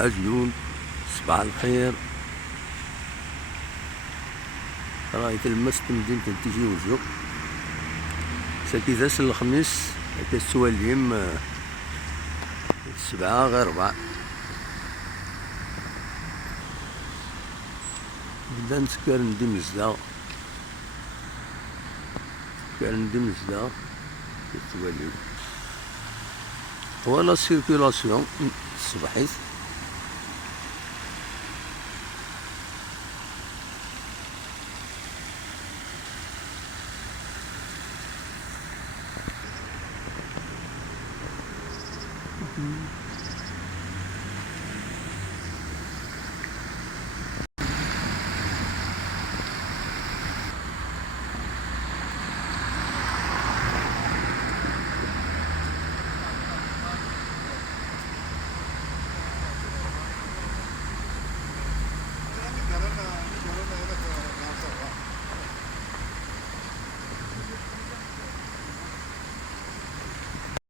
أجيون. صباح الخير. راهي تلمست مدينة تيجي وزو ساكيزاس الخميس كتسواليم 7 غير 4. بدا نتكارن دي مزدا كتواليم ولا سيركيلاسيون الصباحيت.